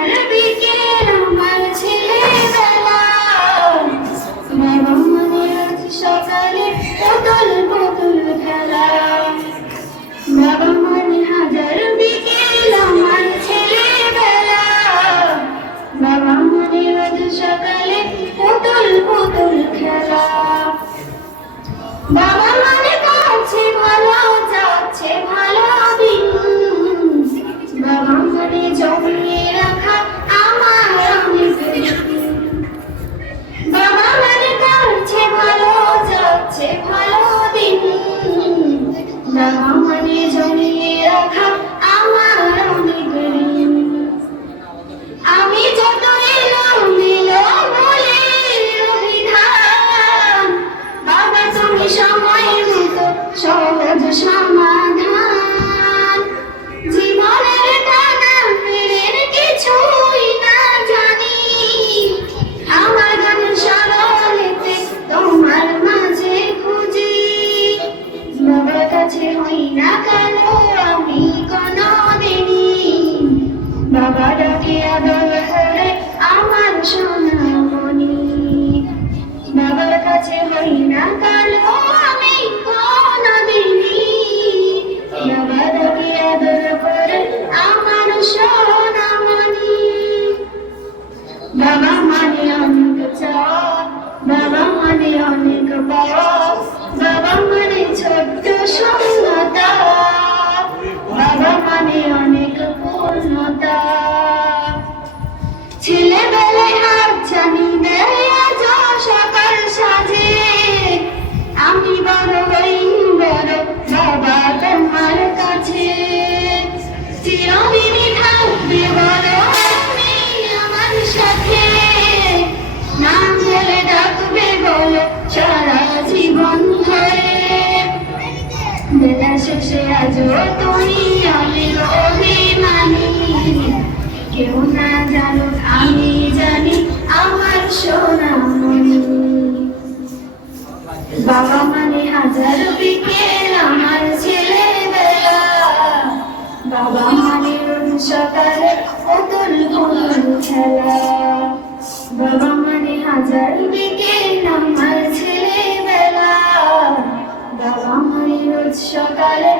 হাজার বিকেল আমার ছেলেবেলা, বাবা মানে আজ সকালে পুতুল পুতুল খেলা। বাবা মানে হাজার বিকেল আমার ছেলেবেলা, বাবা মানে আজ সকালে পুতুল পুতুল খেলা। বাবা মানে কাছে ভালো যাচ্ছে ভালো দিন, বাবা মানে জমিয়ে রাখা আমার অনেক দিন। বাবা মানে কাছে ভালো যাচ্ছে ভালো দিন, বাবা মানে জমিয়ে রাখা আমার অনেক দিন। আমি যত এলোমেলো বলে অভিধান, বাবা তুমি সময় মতো সহজ সমাধান। জীবনের টানা ফেরের কিছুই না জানি, আমার গান সরলেতে তোমার মাঝে খুঁজি। বাবার কাছে হই না কালো আমি কোনদিনই, বাবা ডাকে আদর করে আমার সোনামণি। বাবার কাছে হই না কালো আমি কোনদিনই, বাবা ডাকে আদর করে আমার সোনামণি। বাবা মানে অনেক চাপ, বাবা মানে অনেক পাপ, বাবা মানে ছোট্ট শূন্যতা, বাবা মানে অনেক পূর্ণতা। ছেলেবেলায় হাত জানি দেয় আজ সকাল সাজে, আমি বড় হই বড় বাবা তোমার কাছে। চিরদিনই থাকবে বড় তুমি আমার সাথে, নাম ধরে ডাকবে বলো সারা জীবন ধরে। বেলা শেষে আজও তুমি অনেক অভিমানী, কেউ না জানো আমি জানি আমার সোনামণি। বাবা মানে হাজার বিকেল আমার ছেলেবেলা, বাবা মানে রোজ সকালে পুতুল পুতুল খেলা। বাবা মানে হাজার বিকেল আমার ছেলেবেলা, বাবা মানে রোজ সকালে